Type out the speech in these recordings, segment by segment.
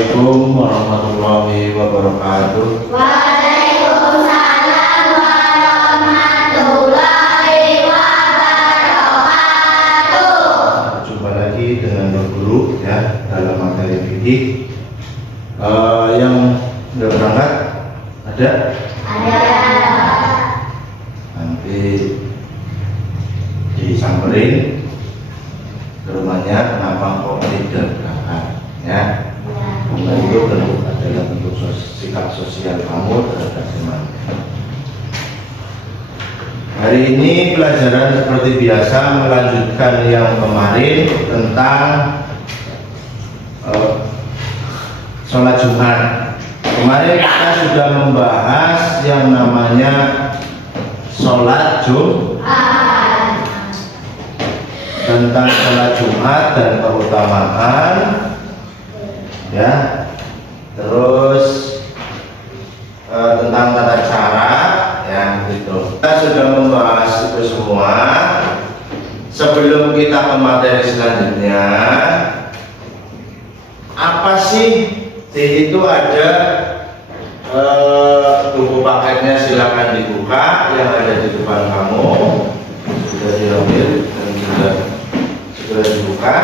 Assalamualaikum warahmatullahi wabarakatuh. Waalaikumsalam warahmatullahi wabarakatuh. Jumpa lagi dengan Nur Guru ya dalam materi fikih. Yang udah berangkat ada? Ada. Nanti disamperin ke rumahnya, kenapa kok tidak berangkat ya? Karena itu adalah bentuk sikap sosial kamu terhadap temannya. Hari ini pelajaran seperti biasa melanjutkan yang kemarin tentang sholat Jumat. Kemarin kita sudah membahas yang namanya sholat Jumat, tentang sholat Jumat dan keutamaan ya, terus tentang tata cara ya gitu. Kita sudah membahas itu semua. Sebelum kita ke materi selanjutnya, apa sih di itu ada buku paketnya, silakan dibuka yang ada di depan kamu, sudah diambil dan sudah dibuka,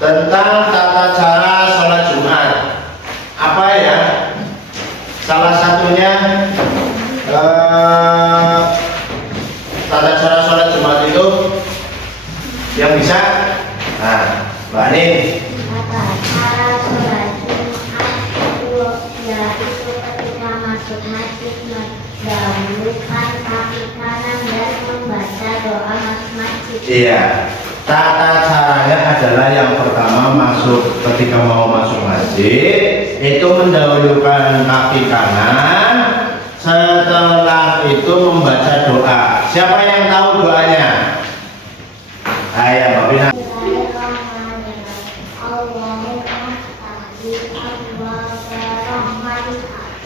tentang tata cara sholat Jumat. Apa ya? Salah satunya tata cara sholat Jumat itu yang bisa. Nah, Mbak Anin. Tata cara sholat Jumat yaitu ketika masuk masjid mendahulukan kaki kanan dan membaca doa masuk masjid. Iya. Tata caranya adalah yang pertama ketika mau masuk masjid itu mendahulukan kaki kanan, setelah itu membaca doa. Siapa yang tahu doanya? Ayo Mbak Bina.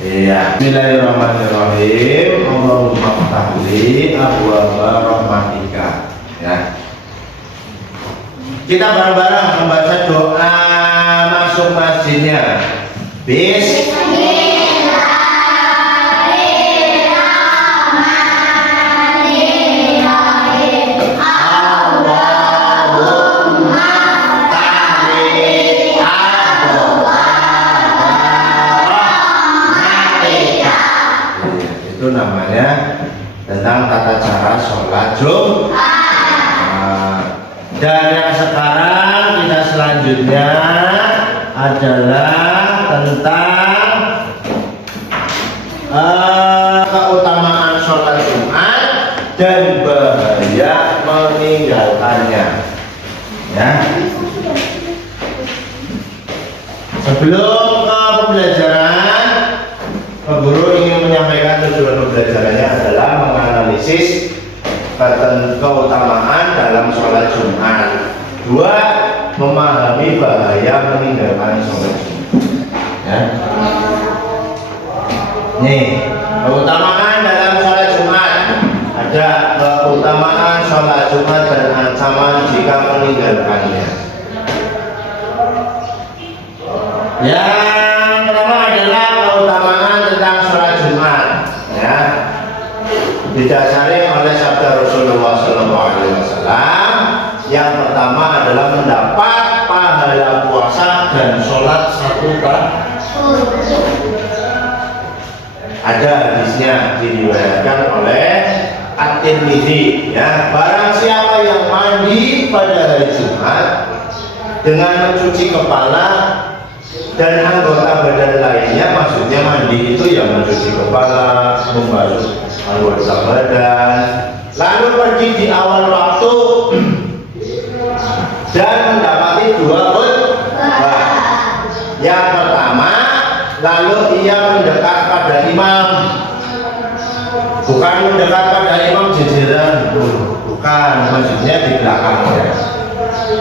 Iya. Bismillahirrahmanirrahim. Allahumma ftahli abwaaba rahmatika. Ya. Kita bareng-bareng membaca doa masuk masjidnya. Bismillahirrahmanirrahim. Allahumma ftahli abwaaba rahmatika. Itu namanya tentang tata cara sholat Jumat. Dan yang sekarang kita selanjutnya adalah tentang keutamaan sholat Jumat dan bahaya meninggalkannya. Ya. Sebelum ke pembelajaran, Pak Guru ingin menyampaikan tujuan pembelajarannya adalah menganalisis keutamaan dalam sholat Jumat. Dua, memahami bahaya meninggalkan sholat Jumat. Ya. Nih, keutamaan dalam sholat Jumat. Ada keutamaan sholat Jumat dan ancaman jika meninggalkannya. Yang pertama adalah keutamaan tentang sholat Jumat. Ya. Didasari oleh sabda Rasulullah SAW. Yang pertama adalah mendapat pahala puasa dan sholat satu tahun. Ada hadisnya diriwayatkan oleh At-Tirmidzi. Ya, barang siapa yang mandi pada hari Jumat dengan mencuci kepala dan anggota badan lainnya, maksudnya mandi itu yang mencuci kepala, membasuh anggota badan, lalu pergi di awal waktu dan mendapati dua khutbah. Yang pertama, lalu ia mendekat pada imam, bukan mendekat pada imam jejeran, bukan, maksudnya di belakangnya.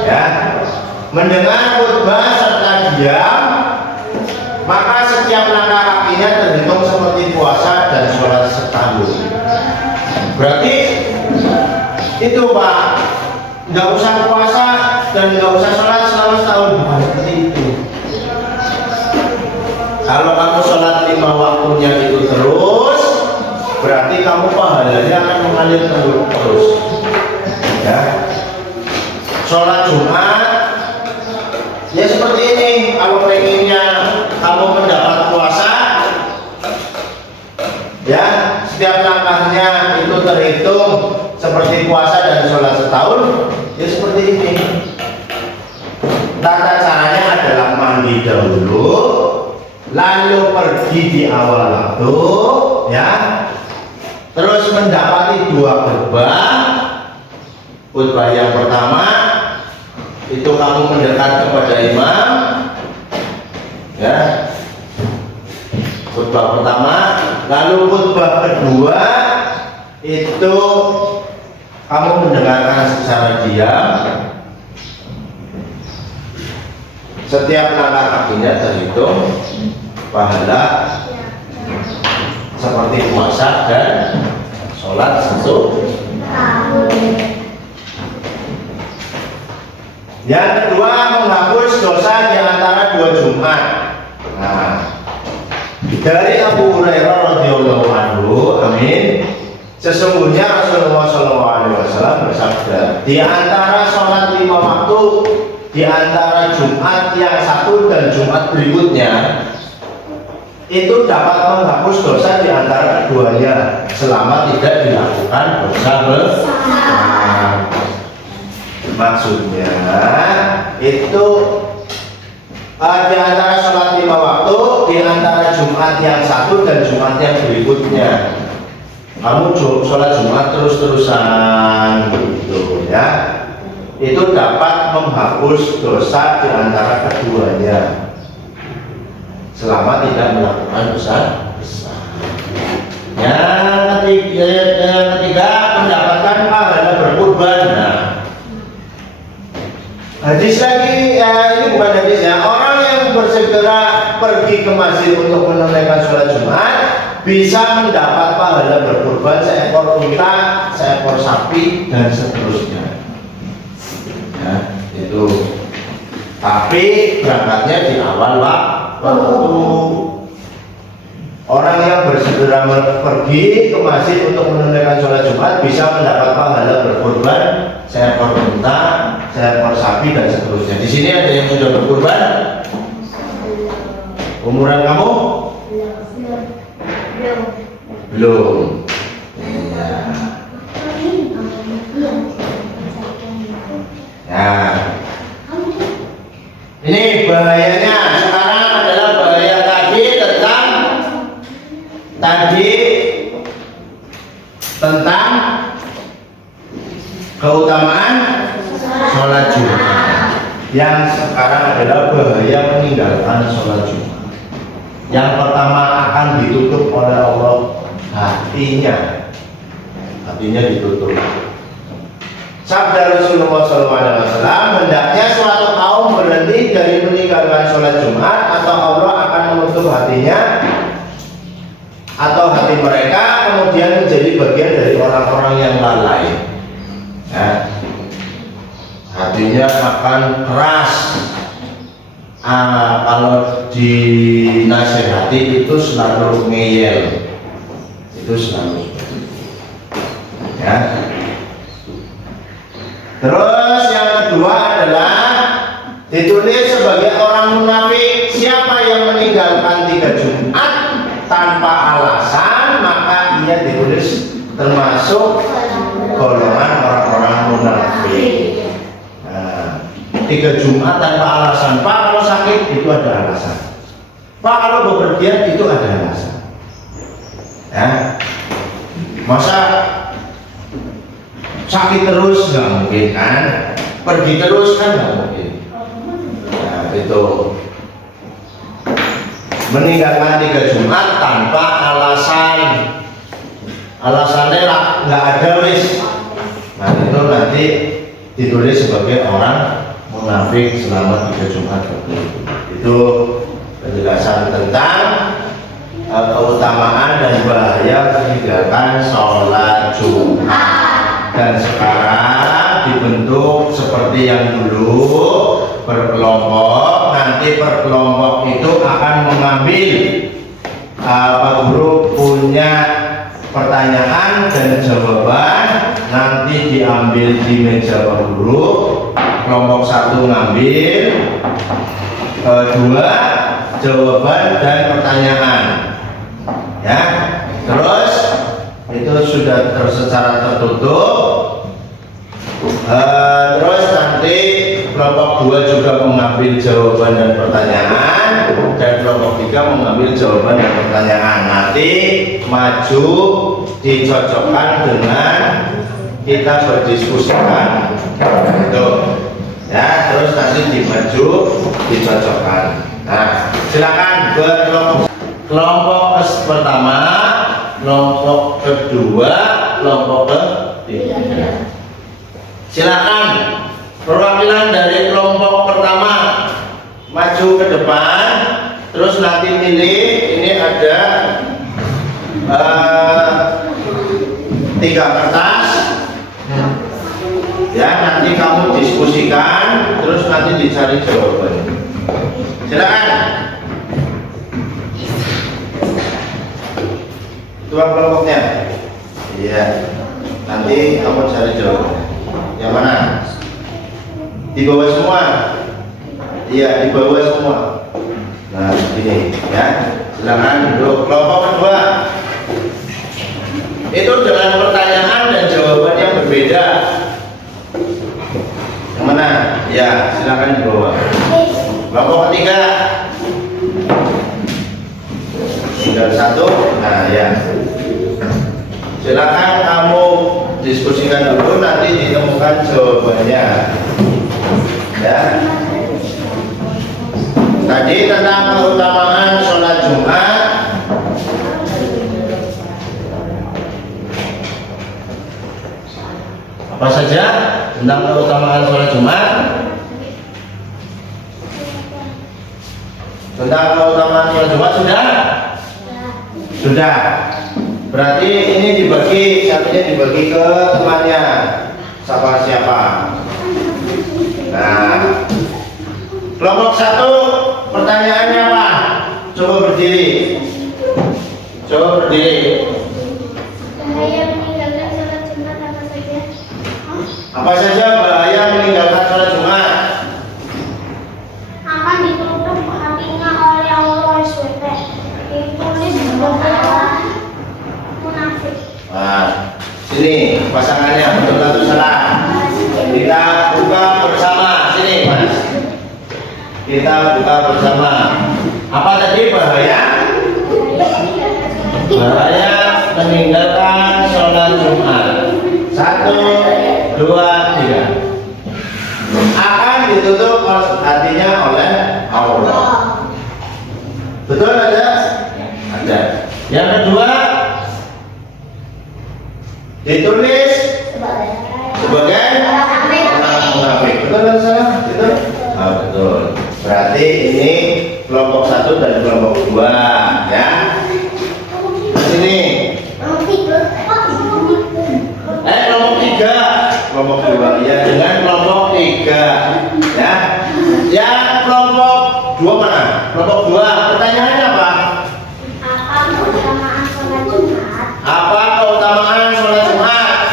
Ya, mendengar khutbah serta diam, maka setiap langkah kakinya terhitung seperti puasa dan sholat setahun. Berarti itu Pak, nggak usah puasa dan nggak usah sholat selama setahun. berarti kamu pahalanya akan mengalir terus. Ya. Sholat Jumat ya seperti ini. Kalau pengennya kamu mendapat puasa, ya setiap langkahnya itu terhitung seperti puasa dan sholat setahun, ya seperti ini. Tata caranya adalah mandi dahulu, lalu pergi di awal waktu, ya, terus mendapati 2 khutbah. Khutbah yang pertama itu kamu mendekat kepada imam, ya, khutbah pertama. Lalu khutbah kedua itu kamu mendengarkan secara diam. Setiap langkah kakinya terhitung pahala seperti puasa dan sholat satu. Yang kedua, menghapus dosa di antara 2 Jumat. Nah, dari Abu Hurairah radhiyallahu anhu, amin. Sesungguhnya Rasulullah SAW bersabda, di antara sholat 5 waktu, di antara Jumat yang satu dan Jumat berikutnya, itu dapat menghapus dosa di antara keduanya selama tidak dilakukan dosa besar. Maksudnya itu di antara sholat 5 waktu, di antara Jumat yang satu dan Jumat yang berikutnya, kamu sholat Jumat terus-terusan gitu ya, itu dapat menghapus dosa di antara keduanya selama tidak melakukan dosa besar. Yang ketiga mendapatkan pahala berkurban. Nah, hadis lagi, ini bukan hadis ya. Orang yang bersegera pergi ke masjid untuk menunaikan sholat Jumat bisa mendapat pahala berkurban seekor unta, seekor sapi dan seterusnya. Ya, itu. Tapi berangkatnya di awal waktu. Orang yang bersegera pergi ke masjid untuk menunaikan sholat Jumat bisa mendapat pahala berkurban seekor unta, seekor sapi dan seterusnya. Di sini ada yang sudah berkurban? Umuran kamu? Belum. Ya. Ini bahayanya sekarang adalah bahaya tentang keutamaan sholat Jumat. Yang sekarang adalah bahaya meninggalkan sholat Jumat. Yang pertama akan ditutup oleh Allah hatinya ditutup. Sabda Rasulullah SAW, hendaknya suatu kaum berhenti dari meninggalkan sholat Jumat, atau Allah akan menutup hatinya atau hati mereka, kemudian menjadi bagian dari orang-orang yang lalai. Ya. Hatinya akan keras. Kalau dinasihati itu selalu ngeyel, itu selalu. Ya. Terus yang kedua adalah ditulis sebagai orang munafik. Siapa yang meninggalkan 3 Jumat tanpa alasan, maka ia ditulis termasuk golongan orang-orang munafik. Nah, 3 Jumat tanpa alasan. Pak, kalau sakit itu ada alasan. Pak, kalau bepergian itu ada alasan. Ya, masa sakit terus nggak mungkin kan? Pergi terus kan nggak mungkin. Nah, itu meninggalkan 3 Jumat tanpa alasan. Alasannya nggak ada wis. Nah, itu nanti ditulis sebagai orang munafik selama 3 Jumat berturut-turut. Itu penjelasan tentang keutamaan dan bahaya meninggalkan sholat Jumat. Dan sekarang dibentuk seperti yang dulu, berkelompok. Nanti berkelompok itu akan mengambil Pak Guru punya pertanyaan dan jawaban nanti diambil di meja huruf. Kelompok 1 ngambil 2 jawaban dan pertanyaan, ya. Terus itu sudah secara tertutup. Terus nanti kelompok 2 juga mengambil jawaban dan pertanyaan, dan kelompok 3 mengambil jawaban dan pertanyaan. Nanti maju dicocokkan dengan kita berdiskusikan, gitu. Ya, terus nanti dimaju dicocokkan. Nah, silakan kelompok pertama, kelompok kedua, kelompok ketiga. Silakan perwakilan dari kelompok pertama maju ke depan, terus nanti pilih. Ini ada 3 kertas, ya. Nanti kamu diskusikan, terus nanti dicari jawabannya. Silakan. Tuang kelompoknya. Iya. Nanti kamu cari jawabannya. Yang mana? Di bawah semua. Iya, di bawah semua. Nah, ini ya. Silakan duduk. Kelompok kedua. Itu dengan pertanyaan dan jawaban yang berbeda. Yang mana? Ya, silakan di bawah. Kelompok ketiga. Tinggal 1. Nah, ya. Silakan kamu diskusikan dulu, nanti ditemukan jawabannya. Ya. Tadi tentang keutamaan sholat Jumat. Apa saja tentang keutamaan sholat Jumat? Tentang keutamaan sholat Jumat sudah? Sudah. Berarti ini dibagi, satunya dibagi ke temannya. Siapa? Nah, kelompok 1 pertanyaannya apa? Coba berdiri. Bahaya meninggalkan sholat Jumat apa saja? Apa saja bahaya meninggalkan sholat Jumat? Akan ditutup hatinya oleh Allah SWT. Ditulis bahwa munafik. Nah, sini pasangannya betul atau salah? Kita buka bersama. Sini, Mas. Kita buka bersama. Apa tadi bahaya? Bahaya meninggalkan sholat Jumat. 1, 2, 3. Akan ditutup hatinya oleh Allah. Betul ada? Ada. Yang kedua, ditulis sebagai orang munafik. Betul kan salah? Betul. Ah, betul. Berarti ini kelompok 1 dan kelompok 2, ya. Sini. Kelompok 3. Kelompok 2 ya, dengan kelompok 3, ya. Yang kelompok 2 mana? Kelompok 2. Pertanyaannya apa? Apa keutamaan sholat Jumat? Apa keutamaan sholat Jumat?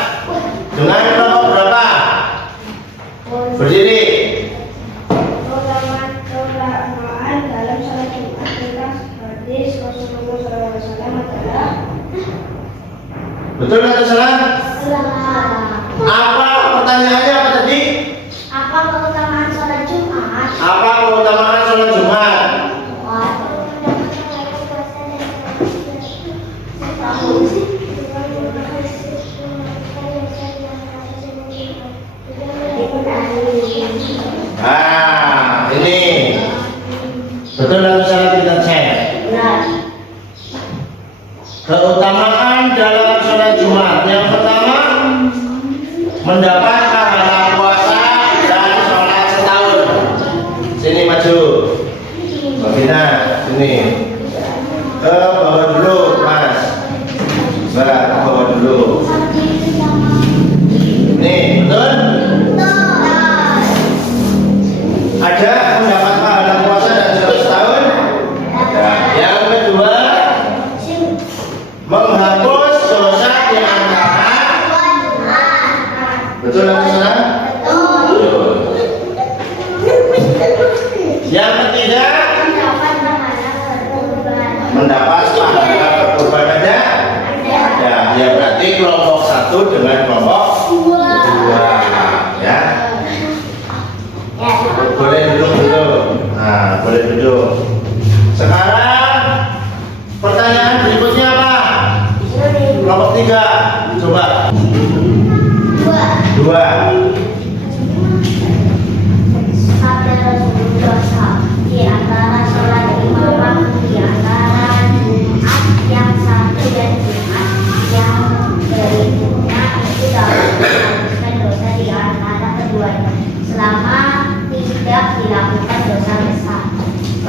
Dengan kelompok berapa? Berdiri. Keutamaan dalam sholat Jumat tentang hadis Rasulullah SAW adalah Betul atau salah? Apa pertanyaannya apa tadi? apa keutamaan sholat Jumat? Apa keutamaan sholat Jumat? Ah, ini betul atau salah kita cek. Keutamaan dalam sholat Jumat. Yang pertama, mendapat pahala puasa dan sholat setahun. Sini maju. Mbak Vina, sini. Ke bawah dulu, Mas. Mbak, ke bawah dulu. Nih, betul? Ada mendapat pahala puasa dan sholat setahun? Ada. Yang kedua, menghapus dosa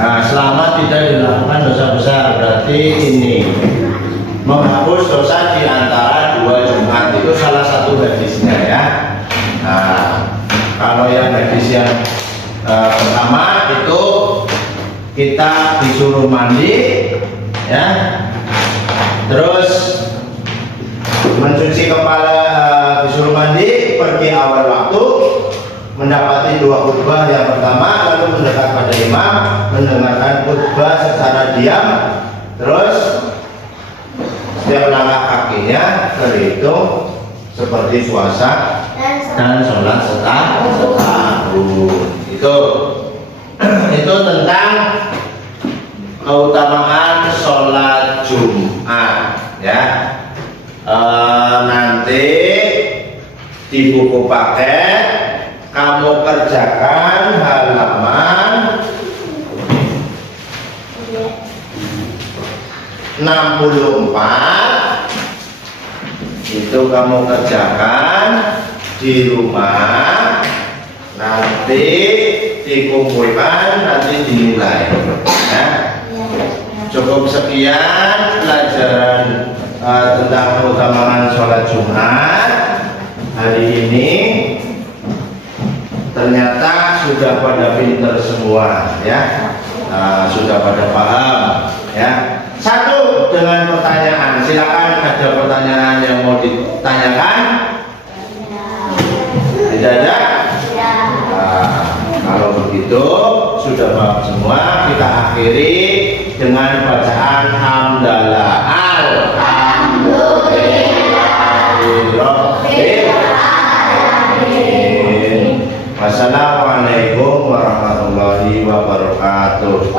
Nah, selama tidak dilakukan dosa besar, berarti ini menghapus dosa di antara dua Jumat, itu salah satu hadisnya ya. Nah, kalau yang hadis yang pertama itu kita disuruh mandi ya, terus mencuci kepala, disuruh mandi, pergi awal waktu, mendapati dua khutbah. Yang pertama, lalu mendekat pada imam, mendengarkan khutbah secara diam, terus setiap langkah kakinya terhitung seperti puasa dan sholat setahun. Itu tentang keutamaan sholat Jumat ya. Nanti di buku paket kamu kerjakan halaman 64. Itu kamu kerjakan di rumah, nanti dikumpulkan, nanti dinilai ya. Cukup sekian pelajaran tentang keutamaan sholat Jumat hari ini. Ternyata sudah pada pinter semua ya, sudah pada paham ya. Satu dengan pertanyaan, silakan, ada pertanyaan yang mau ditanyakan? Tidak ada? Kalau begitu sudah paham semua, kita akhiri dengan bacaan hamdalah. Wassalamualaikum warahmatullahi wabarakatuh.